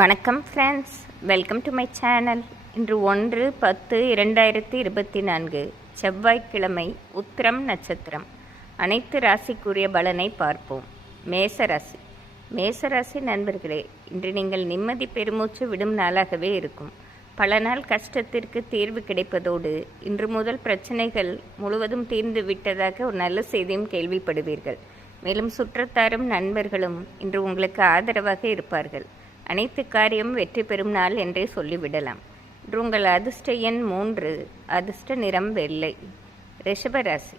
வணக்கம் friends, welcome to my channel. இன்று 1/10/2024 செவ்வாய்க்கிழமை, உத்திரம் நட்சத்திரம். அனைத்து ராசிக்குரிய பலனை பார்ப்போம். மேசராசி. மேசராசி நண்பர்களே, இன்று நீங்கள் நிம்மதி பெருமூச்சு விடும் நாளாகவே இருக்கும். பல நாள் கஷ்டத்திற்கு தீர்வு கிடைப்பதோடு இன்று முதல் பிரச்சனைகள் முழுவதும் தீர்ந்து விட்டதாக ஒரு நல்ல செய்தியும் கேள்விப்படுவீர்கள். மேலும் சுற்றத்தாரும் நண்பர்களும் இன்று உங்களுக்கு ஆதரவாக இருப்பார்கள். அனைத்து காரியம் வெற்றி பெறும் நாள் என்றே சொல்லிவிடலாம். இன்று உங்கள் அதிர்ஷ்ட எண் 3, அதிர்ஷ்ட நிறம் வெள்ளை. ரிஷபராசி.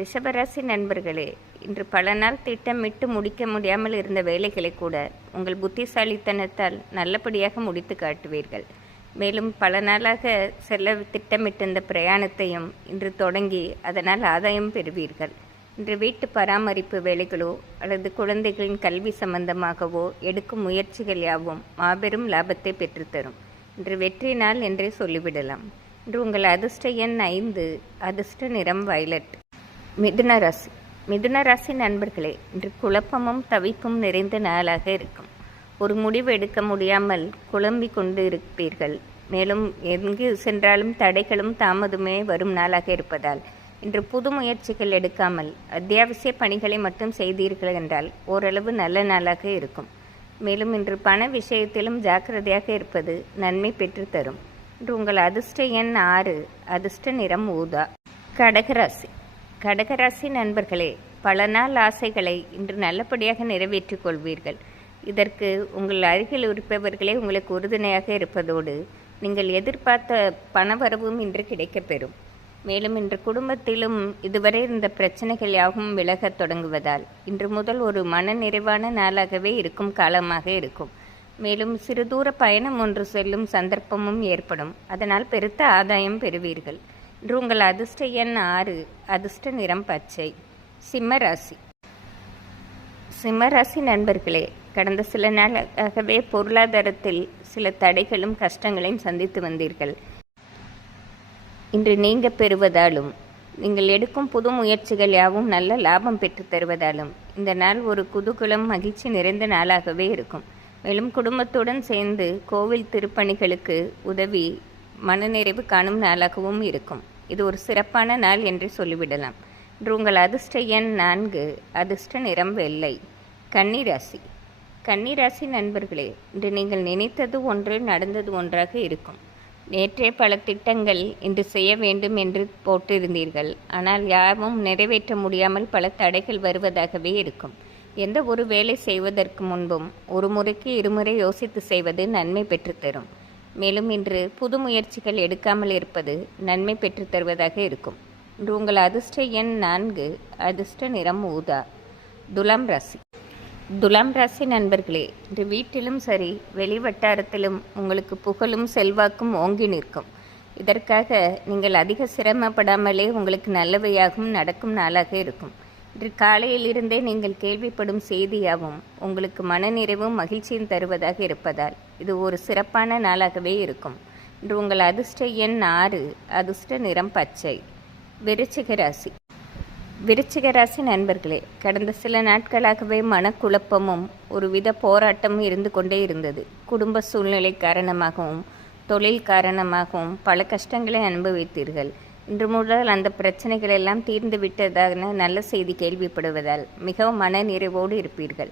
ரிஷபராசி நண்பர்களே, இன்று பல நாள் திட்டமிட்டு முடிக்க முடியாமல் இருந்த வேலைகளை கூட உங்கள் புத்திசாலித்தனத்தால் நல்லபடியாக முடித்து காட்டுவீர்கள். மேலும் பல நாளாக செல்ல திட்டமிட்டிருந்த பிரயாணத்தையும் இன்று தொடங்கி அதனால் ஆதாயம் பெறுவீர்கள். இன்று வீட்டு பராமரிப்பு வேலைகளோ அல்லது குழந்தைகளின் கல்வி சம்பந்தமாகவோ எடுக்கும் முயற்சிகள் யாவும் மாபெரும் லாபத்தை பெற்றுத்தரும். இன்று வெற்றி நாள் என்றே சொல்லிவிடலாம். இன்று உங்கள் அதிர்ஷ்ட எண் 5, அதிர்ஷ்ட நிறம் வயலட். மிதுன ராசி. மிதுன ராசி நண்பர்களே, இன்று குழப்பமும் தவிப்பும் நிறைந்த நாளாக இருக்கும். ஒரு முடிவு எடுக்க முடியாமல் குழம்பிக் கொண்டு இருப்பீர்கள். மேலும் எங்கு சென்றாலும் தடைகளும் தாமதமே வரும் நாளாக இருப்பதால் இன்று புது முயற்சிகள் எடுக்காமல் அத்தியாவசிய பணிகளை மட்டும் செய்தீர்கள் என்றால் ஓரளவு நல்ல நாளாக இருக்கும். மேலும் இன்று பண விஷயத்திலும் ஜாக்கிரதையாக இருப்பது நன்மை பெற்றுத்தரும். இன்று உங்கள் அதிர்ஷ்ட எண் 6, அதிர்ஷ்ட நிறம் ஊதா. கடகராசி. கடகராசி நண்பர்களே, பல நாள் ஆசைகளை இன்று நல்லபடியாக நிறைவேற்றிக் கொள்வீர்கள். இதற்கு உங்கள் அருகில் இருப்பவர்களே உங்களுக்கு உறுதுணையாக இருப்பதோடு நீங்கள் எதிர்பார்த்த பணவரவும் இன்று கிடைக்கப்பெறும். மேலும் இன்று குடும்பத்திலும் இதுவரை இருந்த பிரச்சனைகள் யாவும் விலகத் தொடங்குவதால் இன்று முதல் ஒரு மன நிறைவான நாளாகவே இருக்கும் காலமாக இருக்கும். மேலும் சிறு தூர பயணம் ஒன்று செல்லும் சந்தர்ப்பமும் ஏற்படும். அதனால் பெருத்த ஆதாயம் பெறுவீர்கள். இன்று உங்கள் அதிர்ஷ்ட எண் 6, அதிர்ஷ்ட நிறம் பச்சை. சிம்மராசி. சிம்மராசி நண்பர்களே, கடந்த சில நாளாகவே பொருளாதாரத்தில் சில தடைகளும் கஷ்டங்களையும் சந்தித்து வந்தீர்கள். இன்று நீங்க பெறுவதாலும் நீங்கள் எடுக்கும் புது முயற்சிகள் யாவும் நல்ல லாபம் பெற்று தருவதாலும் இந்த நாள் ஒரு குதூகலம் மகிழ்ச்சி நிறைந்த நாளாகவே இருக்கும். மேலும் குடும்பத்துடன் சேர்ந்து கோவில் திருப்பணிகளுக்கு உதவி மனநிறைவு காணும் நாளாகவும் இருக்கும். இது ஒரு சிறப்பான நாள் என்று சொல்லிவிடலாம். இன்று உங்கள் அதிர்ஷ்ட எண் 4, அதிர்ஷ்ட நிறம் வெள்ளை. கன்னிராசி. கன்னிராசி நண்பர்களே, இன்று நீங்கள் நினைத்தது ஒன்று, நடந்தது ஒன்றாக இருக்கும். நேற்றே பல திட்டங்கள் இன்று செய்ய வேண்டும் என்று போட்டிருந்தீர்கள். ஆனால் யாவும் நிறைவேற்ற முடியாமல் பல தடைகள் வருவதாகவே இருக்கும். எந்த ஒரு வேலை செய்வதற்கு முன்பும் ஒரு முறைக்கு இருமுறை யோசித்து செய்வது நன்மை பெற்றுத்தரும். மேலும் இன்று புது முயற்சிகள் எடுக்காமல் இருப்பது நன்மை பெற்று தருவதாக இருக்கும். இன்று உங்கள் அதிர்ஷ்ட எண் 4, அதிர்ஷ்ட நிறம் ஊதா. துலாம் ராசி. துலாம் ராசி நண்பர்களே, இன்று வீட்டிலும் சரி வெளி வட்டாரத்திலும் உங்களுக்கு புகழும் செல்வாக்கும் ஓங்கி நிற்கும். இதற்காக நீங்கள் அதிக சிரமப்படாமலே உங்களுக்கு நல்லவையாகவும் நடக்கும் நாளாக இருக்கும். இன்று காலையிலிருந்தே நீங்கள் கேள்விப்படும் செய்தியாகவும் உங்களுக்கு மனநிறைவும் மகிழ்ச்சியும் தருவதாக இருப்பதால் இது ஒரு சிறப்பான நாளாகவே இருக்கும். இன்று உங்கள் அதிர்ஷ்ட எண் 6, அதிர்ஷ்ட நிறம் பச்சை. விருச்சிக ராசி. விருச்சிக ராசி நண்பர்களே, கடந்த சில நாட்களாகவே மனக்குழப்பமும் ஒருவித போராட்டமும் இருந்து கொண்டே இருந்தது. குடும்ப சூழ்நிலை காரணமாகவும் தொழில் காரணமாகவும் பல கஷ்டங்களை அனுபவித்தீர்கள். இன்று முதல் அந்த பிரச்சனைகள் எல்லாம் தீர்ந்து விட்டதான நல்ல செய்தி கேள்விப்படுவதால் மிகவும் மன நிறைவோடு இருப்பீர்கள்.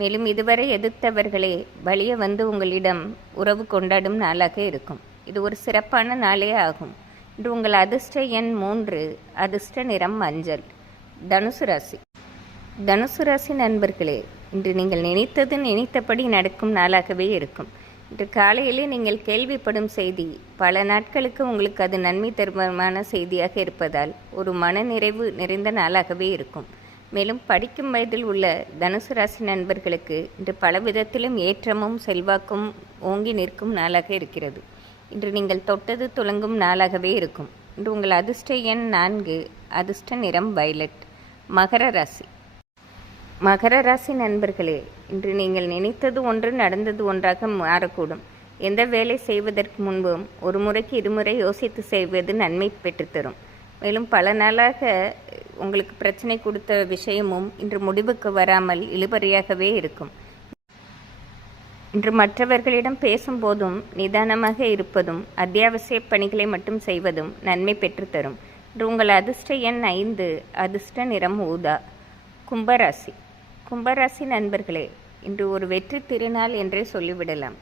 மேலும் இதுவரை எதிர்த்தவர்களே வழிய வந்து உங்களிடம் உறவு கொண்டாடும் நாளாக இருக்கும். இது ஒரு சிறப்பான நாளே ஆகும். இன்று உங்கள் அதிர்ஷ்ட எண் 3, அதிர்ஷ்ட நிறம் மஞ்சள். தனுசு ராசி. தனுசு ராசி நண்பர்களே, இன்று நீங்கள் நினைத்தபடி நடக்கும் நாளாகவே இருக்கும். இன்று காலையிலே நீங்கள் கேள்விப்படும் செய்தி பல நாட்களுக்கு உங்களுக்கு அது நன்மை தருமான செய்தியாக இருப்பதால் ஒரு மனநிறைவு நிறைந்த நாளாகவே இருக்கும். மேலும் படிக்கும் வயதில் உள்ள தனுசு ராசி நண்பர்களுக்கு இன்று பல விதத்திலும் ஏற்றமும் செல்வாக்கும் ஓங்கி நிற்கும் நாளாக இருக்கிறது. இன்று நீங்கள் தொட்டது துலங்கும் நாளாகவே இருக்கும். இன்று உங்கள் அதிர்ஷ்ட எண் 4, அதிர்ஷ்ட நிறம் வயலட். மகர ராசி. மகர ராசி நண்பர்களே, இன்று நீங்கள் நினைத்தது ஒன்று, நடந்தது ஒன்றாக மாறக்கூடும். எந்த வேலை செய்வதற்கு முன்பும் ஒரு முறைக்கு இருமுறை யோசித்து செய்வது நன்மை பெற்றுத்தரும். மேலும் பல நாளாக உங்களுக்கு பிரச்சனை கொடுத்த விஷயமும் இன்று முடிவுக்கு வராமல் இழுபறியாகவே இருக்கும். இன்று மற்றவர்களிடம் பேசும்போதும் நிதானமாக இருப்பதும் அத்தியாவசிய பணிகளை மட்டும் செய்வதும் நன்மை பெற்றுத்தரும். இன்று உங்கள் அதிர்ஷ்ட எண் 5, அதிர்ஷ்ட நிறம் ஊதா. கும்பராசி. கும்பராசி நண்பர்களே, இன்று ஒரு வெற்றி திருநாள் என்றே சொல்லிவிடலாம்.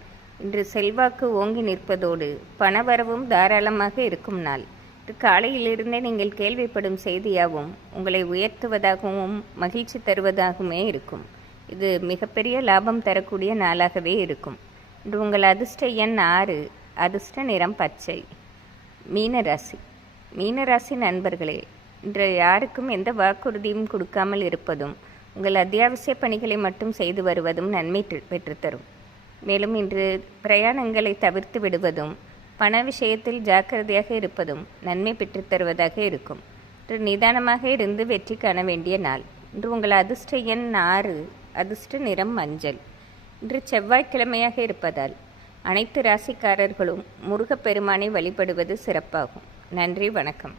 இன்று செல்வாக்கு ஓங்கி நிற்பதோடு பணவரவும் தாராளமாக இருக்கும் நாள். இன்று காலையிலிருந்தே நீங்கள் கேள்விப்படும் செய்தியாகவும் உங்களை உயர்த்துவதாகவும் மகிழ்ச்சி தருவதாகவுமே இருக்கும். இது மிகப்பெரிய லாபம் தரக்கூடிய நாளாகவே இருக்கும். இன்று உங்கள் அதிர்ஷ்ட எண் 6, அதிர்ஷ்ட நிறம் பச்சை. மீனராசி. மீனராசி நண்பர்களே, இன்று யாருக்கும் எந்த வாக்குறுதியும் கொடுக்காமல் இருப்பதும் உங்கள் அத்தியாவசிய பணிகளை மட்டும் செய்து வருவதும் நன்மை பெற்றுத்தரும். மேலும் இன்று பிரயாணங்களை தவிர்த்து விடுவதும் பண விஷயத்தில் ஜாக்கிரதையாக இருப்பதும் நன்மை பெற்றுத்தருவதாக இருக்கும். இன்று நிதானமாக இருந்து வெற்றி காண வேண்டிய நாள். இன்று உங்கள் அதிர்ஷ்ட எண் 6, அதிர்ஷ்ட நிறம் மஞ்சள். இன்று செவ்வாய்க்கிழமையாக இருப்பதால் அனைத்து ராசிக்காரர்களும் முருகப்பெருமானை வழிபடுவது சிறப்பாகும். நன்றி, வணக்கம்.